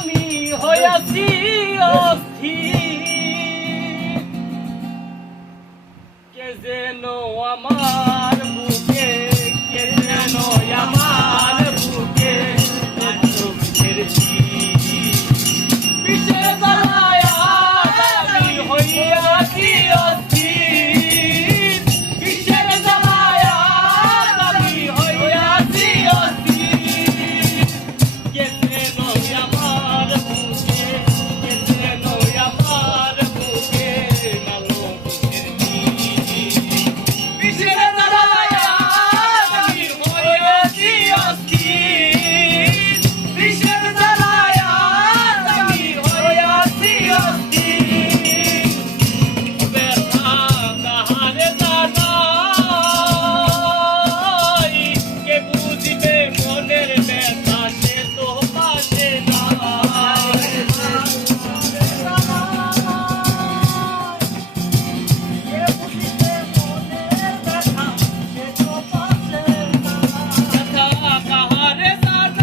আমি হইয়াছি অস্থির, কে যেন আমার বুকে, কে যেন আমার বুকে চোখের পিছে জ্বালায় আমি হইয়াছি অস্থির, পিছের জ্বালায় আমি হইয়াছি অস্থির, কে যেন আমার বুকে, কে যেন আমার বুকে নালো পিছের জ্বালায় আমি হইয়াছি অস্থির, পিছের জ্বালায় আমি হইয়াছি অস্থির, ব্যথা কাহারে জানাই, কে বুঝিবে মনের ব্যথা সে তো পাশে নাই, কে বুঝিবে মনের ব্যথা সে তো পাশে নাই, ব্যথা কাহারে জানাই,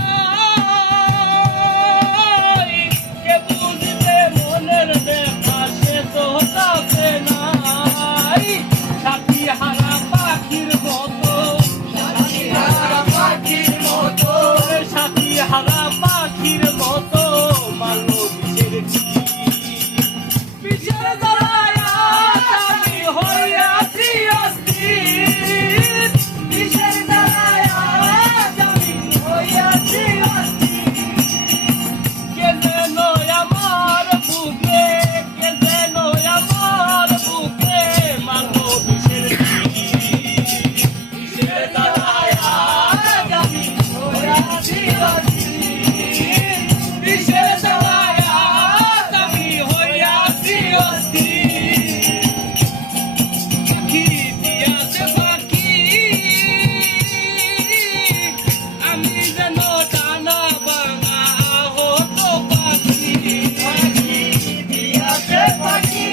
কে বুঝিবে মনের ব্যথা সে তো পাশে নাই, সাথী হারা পাখির মতো, সাথী হারা পাখির মতো, সাথী হারা পাখির মতো মালো পিছের জ্বালায় আমি হইয়াছি অস্থির, পিছের জ্বালায় আমি হইয়াছি অস্থির, কে যেন আমার বুকে, কে যেন আমার বুকে মালো পিছের জ্বালায় আমি হইয়াছি অস্থির, পিছের জ্বালায় আমি হইয়াছি অস্থির, পাখি দিয়াছে পাখি, আমি যেন টানা বাঙা আহত পাখি, পাখি দিয়াছে পাখি,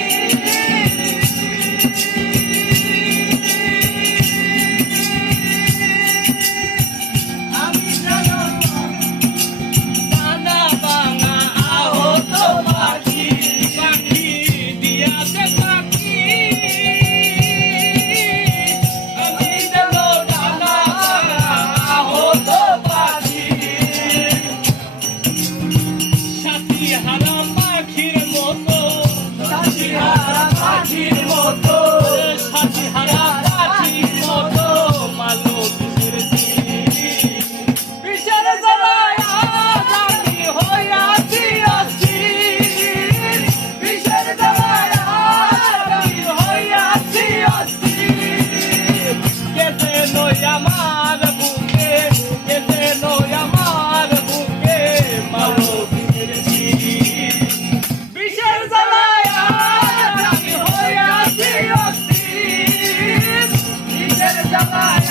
আমি যেন টানা বাঙা আহত পাখি, পাখি দিয়াছে পাখি, আমি যেন টানা বাঙা আহত পাখি, সাথী হারা পাখির মতো, সাথী হারা পাখির মতো, সাথী হারা পাখির মতো মালো পিছের জ্বালায় আমি হইয়াছি অস্থির, পিছের জ্বালায় আমি হইয়াছি অস্থির, কে যেন আমার বুকে, কে যেন আমার বুকে মালো পিছের জ্বালায় আমি হইয়াছি অস্থির, পিছের জ্বালায়